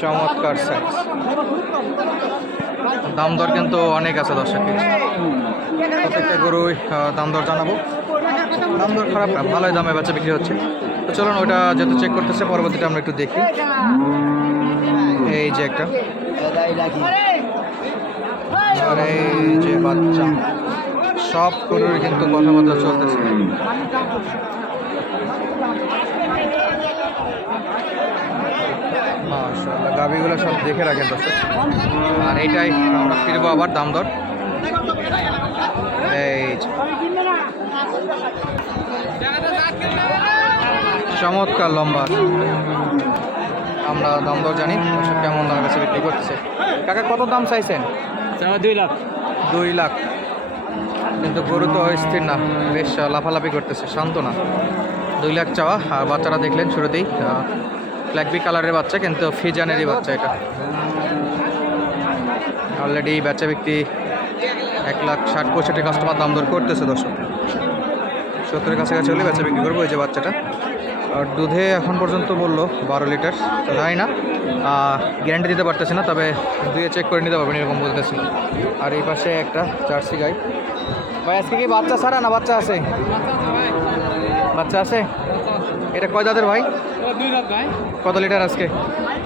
চমৎকার সাইজ। দাম দর কিন্তু অনেক আছে দর্শক, প্রত্যেকটা গরুই দাম দর জানাবো। দাম দর খারাপ না, ভালোই দামে বাচ্চা বিক্রি হচ্ছে। তো চলুন ওটা যেহেতু চেক করতেছে, পরবর্তীটা আমরা একটু দেখি। এই যে একটা, আর এই যে বাচ্চা, সব গরুর কিন্তু কথাবার্তা চলতেছে। মাশাআল্লাহ, গাভিগুলো সব দেখে রাখেন দর্শক। আর এইটাই আমরা ফিরবো আবার দাম দর। এই চমৎকার লম্বা, আমরা দাম দর জানি কেমন দাম কাছে বিক্রি করতেছে। কাকা কত দাম চাইছেন? 2 লাখ। 2 লাখ, কিন্তু গরু তো স্থির না, বেশ লাফালাফি করতেছে, শান্ত না। 2 লাখ চাওয়া। আর বাচ্চারা দেখলেন শুরুতেই ব্ল্যাকবি কালারের বাচ্চা, কিন্তু ফিজানেরই বাচ্চা এটা। অলরেডি বেচা বিক্রি 1,60,65 কাস্টমার দাম দর করতেছে দর্শক। 70-এর কাছাকাছি হলে বেচা বিক্রি করবো এই যে বাচ্চাটা। আর দুধে এখন পর্যন্ত বললো 12 লিটার, তো জানি না, গ্যারান্টি দিতে পারতেছি না, তবে দুয়ে চেক করে নিতে পারবেন এরকম বলতেছিল। আর এই পাশে একটা জার্সি গাই। ভাই আজকে কি বাচ্চা ছাড়া না বাচ্চা আছে? বাচ্চা আছে। এটা কয় দাঁতের ভাই? 2 লাখ ভাই। কত লিটার আজকে?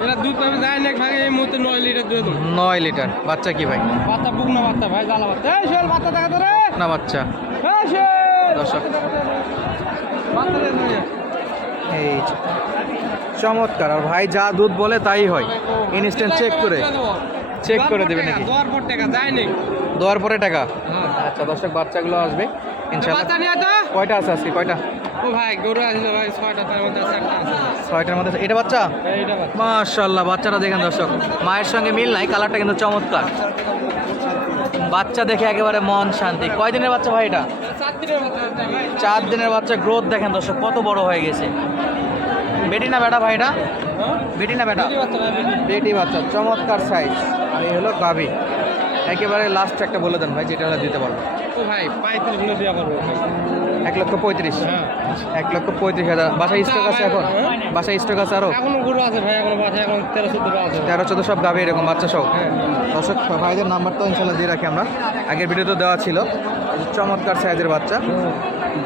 এটা দুধ পাবে যায় না ভাই, এই মুহূর্তে 9 লিটার দুধ। 9 লিটার। বাচ্চা কি ভাই? বাচ্চা বুকনা বাচ্চা ভাই, জ্বালা বাচ্চা। এই শোল বাচ্চা দেখা ধরে না বাচ্চা এই শোল দর্শক। বাচ্চা দে ধরে। এই যে চমৎকার। আর ভাই যা দুধ বলে তাই হয়, ইনস্ট্যান্ট চেক করে দেবে নাকি? দেওয়ার পর টাকা যায় না, দেওয়ার পরে টাকা। হ্যাঁ। আচ্ছা দর্শক, বাচ্চাগুলো আসবে ইনশাআল্লাহ। বাচ্চা নিয়ে তো কয়টা আছে আজকে? কয়টা? ও ভাই গরু আসলে ভাই 6টা, তার মধ্যে 4টা আছে। 6টার মধ্যে এটা বাচ্চা। এইটা বাচ্চা। মাশাআল্লাহ, বাচ্চাটা দেখেন দর্শক, মায়ের সঙ্গে মিল নাই, কালারটা কিন্তু চমৎকার। বাচ্চা দেখে একেবারে মন শান্তি। কয় দিনের বাচ্চা ভাই এটা? 4 দিনের বাচ্চা ভাই। 4 দিনের বাচ্চা। গ্রোথ দেখেন দর্শক, কত বড় হয়ে গেছে। বেটি না বেটা ভাই এটা? বেটি না বেটা? বেটি বাচ্চা, চমৎকার সাইজ। আর এই হলো গাভি। একেবারে লাস্ট একটা বলে দেন ভাই, যেটা হলে দিতে পারবো। ও ভাই 35 হলে দেওয়া করবো। 1,35,000। হ্যাঁ। 1,35,000। বাসায় স্টক আছে এখন? বাসায় স্টক আছে আরো? এখনো গরু আছে ভাই, এখনো বাচ্চা, এখন 13-14টা আছে। 13-14 সব গাভি এরকম বাচ্চা সহ। হ্যাঁ। দর্শক ভাইদের নাম্বারটা ইনশাল্লাহ দিয়ে রাখি আমরা, আগের ভিডিওতে দেওয়া ছিল। চমৎকার সাইজের বাচ্চা,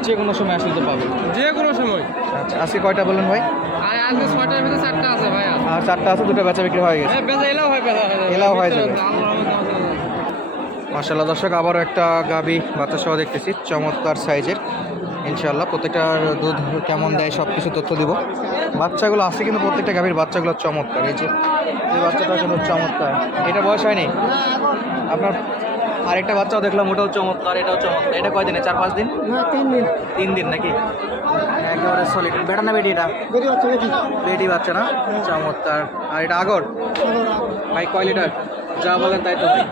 যে কোনো সময় আসলে তো পাবে। যে কোনো সময়। আচ্ছা, আজকে কয়টা বললেন ভাই? আর আজকে 6টার ভিতরে 4টা আছে ভাই। আর 4টা আছে, 2টা বেচা বিক্রি হয়ে গেছে। হ্যাঁ, বেচা এলাও হয়, বেচা এলাও হয়ে যাবে। মাশাআল্লাহ দর্শক, আবারও একটা গাভি বাচ্চা সহ দেখতেছি, চমৎকার সাইজের। ইনশাআল্লাহ প্রত্যেকটার দুধ কেমন দেয় সব কিছু তথ্য দিব। বাচ্চাগুলো আছে কিন্তু প্রত্যেকটা গাভীর বাচ্চাগুলো চমৎকার। এই যে এই বাচ্চাটা কিন্তু চমৎকার। এটা বয়স হয়নি আপনার? আরেকটা বাচ্চাও দেখলাম, ওটাও চমৎকার, এটাও চমৎকার। এটা কয় দিনে? 4-5 দিন? 3 দিন। 3 দিন নাকি? একেবারে সলিড। বেটা না বেটি? এটা বেটি বাচ্চা না? চমৎকার। আর এটা আগর ভাই কয় লিটার? যা বলেন তাই তো ভাই।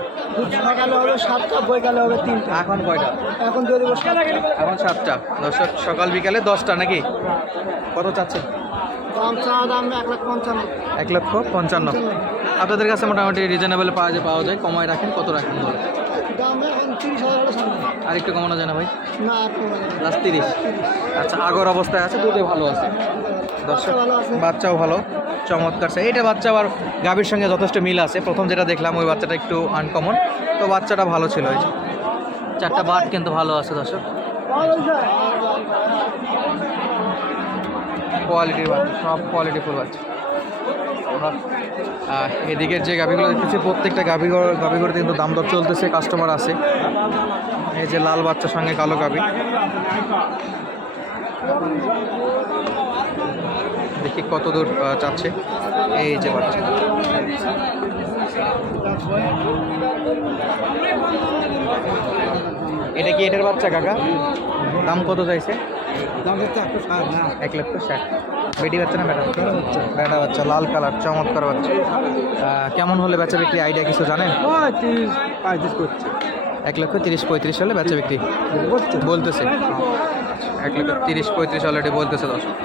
সকালে হবে 7টা, বৈকালে হবে 3টা। এখন কয়টা? এখন দিয়ে দেবো 7টা। এখন 7টা। দর্শক সকাল বিকালে 10টা নাকি? কত চাচ্ছেন? দাম চা দাম 1,55,000। 1,55,000। আপনাদের কাছে মোটামুটি রিজনেবল পাওয়া যায়, কমায় রাখেন, কত রাখেন বলে? দাম এখন 30,000 সামনে। আর একটু কমানো যায় না ভাই? না একটু লাস্ট 30। আচ্ছা, আগর অবস্থায় আছে, দুধে ভালো আছে দর্শক, বাচ্চাও ভালো, চমৎকার। এটা বাচ্চা আবার গাভীর সঙ্গে যথেষ্ট মিল আছে। প্রথম যেটা দেখলাম ওই বাচ্চাটা একটু আনকমন, তো বাচ্চাটা ভালো ছিল। এই যে 4টা বাট কিন্তু ভালো আছে দর্শক, কোয়ালিটির বাচ্চা, সব কোয়ালিটিফুল বাচ্চা। আমরা এদিকের যে গাভীগুলো দেখতেছি প্রত্যেকটা গাভীগুলোতে কিন্তু দাম দর চলতেছে, কাস্টমার আছে। এই যে লাল বাচ্চার সঙ্গে কালো গাভী, দেখি কত দূর চাচ্ছে। এই যে বাচ্চা, এটা কি এটার বাচ্চা কাকা? দাম কত চাইছে? 1,60,000। বেটি বাচ্চা না বেটা? বেটা বাচ্চা, লাল কালার, চমৎকার বাচ্চা। কেমন হলে বেচা বিক্রি আইডিয়া কিছু জানেন? 30-35 করছে। 1,30,35 হলে বেচা বিক্রি বলতেছে। 1,30,35 অলরেডি বলতেছে দর্শক।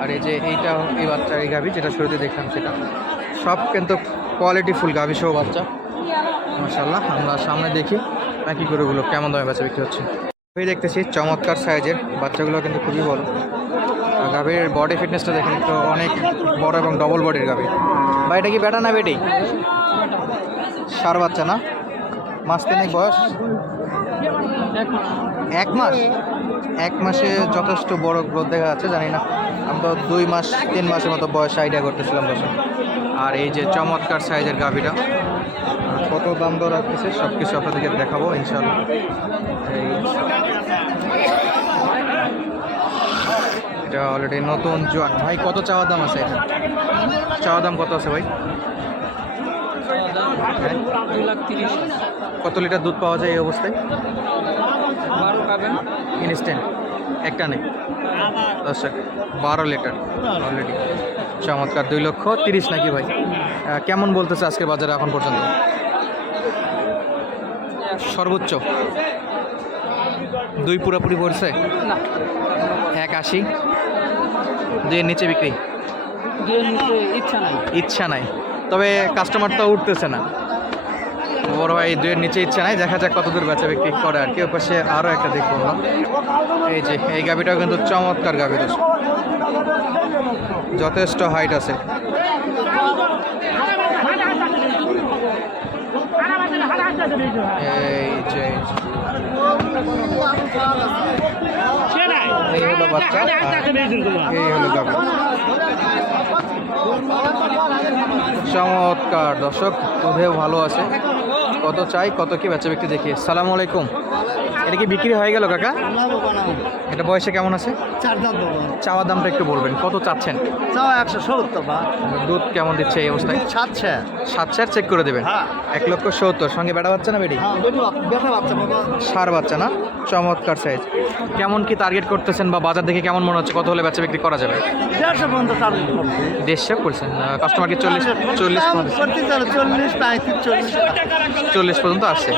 আর এই যে এইটা, এই বাচ্চা, এই গাভি যেটা শুরুতে দেখলাম সেটা, সব কিন্তু কোয়ালিটিফুল গাভি সহ বাচ্চা মাশাআল্লাহ। আমরা সামনে দেখি বাকি গরুগুলো কেমন দামে বেচা বিক্রি হচ্ছে। আমি দেখতেছি চমৎকার সাইজের বাচ্চাগুলো কিন্তু খুবই বড়। গাভীর বডি ফিটনেসটা দেখেন একটু অনেক বড় এবং ডবল বডির গাভী। ভাই এটা কি বেটা না বেটি? সার বাচ্চা না? মাস তিনেক বয়স? 1 মাস? 1 মাসে যথেষ্ট বড় গ্রোথ দেখা যাচ্ছে। জানি না, আমি তো 2 মাস 3 মাসের মতো বয়স আইডিয়া করতেছিলাম দর্শক। আর এই যে চমৎকার সাইজের গাভীটা কত দাম দর রাখতেছে সব কিছু আপনাদেরকে দেখাবো ইনশাল্লাহ। এই এটা অলরেডি নতুন জোয়ান। ভাই কত চাওয়া দাম আছে এটা? চাওয়া দাম কত আছে ভাই? হ্যাঁ? 2,30,000 কত লিটার দুধ পাওয়া যায় এই অবস্থায়? 12 পাবেন। ইনস্ট্যান্ট একটা নেই দর্শক, 12 লিটার অলরেডি। চমৎকার, 2,30,000 নাকি ভাই? কেমন বলতেছে আজকে বাজারে এখন পর্যন্ত? সর্বোচ্চ 2 পুরোপুরি পড়ছে? না, 1,80? 2 নিচে বিক্রি? দিয়ে নিতে ইচ্ছা নাই। ইচ্ছা নাই, তবে কাস্টমার তো উঠতেছে না। বড় ভাই 2 নিচে ইচ্ছা নাই, দেখা যাক কত দূর বেচা বিক্রি করে আর কি। ওর পাশে আরও একটা দেখবো আমরা। এই যে এই গাভিটাও কিন্তু চমৎকার গাভি দোষ, যথেষ্ট হাইট আছে। এই যে এই হলো বাচ্চা, এই হলো গাভি। চমৎকার দর্শক, দুধেও ভালো আছে। কত চাই, কত কি বেচা বিক্রি দেখি। সালাম আলাইকুম। এটা কি বিক্রি হয়ে গেল কাকা? এটা বয়সে কেমন আছে? 4 দাঁত বাবা। চাওয়া দামটা একটু বলবেন, কত চাচ্ছেন? চাও 170 বা। দুধ কেমন দিচ্ছে এই অবস্থায়? 7 চেক করে দেবেন। হ্যাঁ। 1,70,000 সঙ্গে বেটা বাচ্চা না বেটি? হ্যাঁ, বেটি বেটা বাচ্চা বাবা। সার বাচ্চা না? চমৎকার সাইজ। কেমন কি টার্গেট করতেছেন বা বাজার দেখে কেমন মনে হচ্ছে কত হলে বেচা বিক্রি করা যাবে? 150 পর্যন্ত টার্গেট করছি। 150 করছেন? কাস্টমারকে 40 করতে চাল 40 35 40 পর্যন্ত আসছে।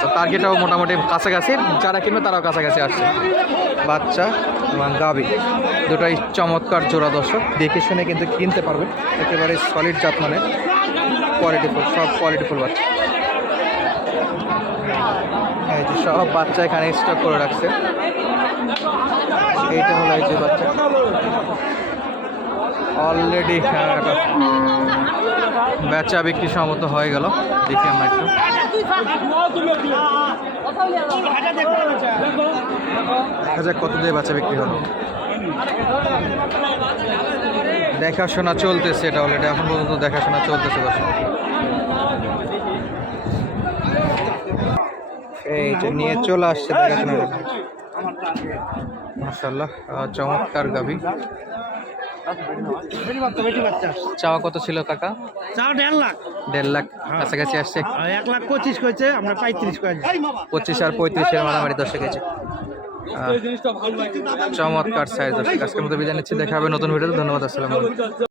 তো টার্গেটটাও মোটামুটি কাছাকাছি, যারা কিনবে তারাও কাছাকাছি আসছে। বাচ্চা এবং গাভী দুটাই চমৎকার জোড়া দর্শক, দেখে শুনে কিন্তু কিনতে পারবেন। একেবারে সলিড জাত মানের, কোয়ালিটিফুল, সব কোয়ালিটিফুল বাচ্চা। এই যে সব বাচ্চা এখানে স্টক করে রাখছে। এইটা হলো এই যে বাচ্চা অলরেডি বেচা বিক্রি সম্মত হয়ে গেল। দেখি আমরা একটু দেখা যাক কত দিয়ে বেচা বিক্রি হলো। দেখাশোনা চলতেছে, এটা অলরেডি এখন পর্যন্ত দেখাশোনা চলতেছে দর্শক। এই যে নিয়ে চলে আসছে দেখাশোনা। মাশাআল্লাহ, চমৎকার গাভী। চাওয়া কত ছিল কাকা? চাও 1.5 লাখ। 1.5 লাখ কাছাকাছি আসছে। 1,25,000 কইছে, আমরা 35 কইছি। 25 আর 35 মারামারি দর্শক আছে। চমৎকার সাইজ দর্শক। আজকের মতো বিদায় নিচ্ছি, দেখা হবে নতুন ভিডিওতে। ধন্যবাদ, আসসালামু আলাইকুম।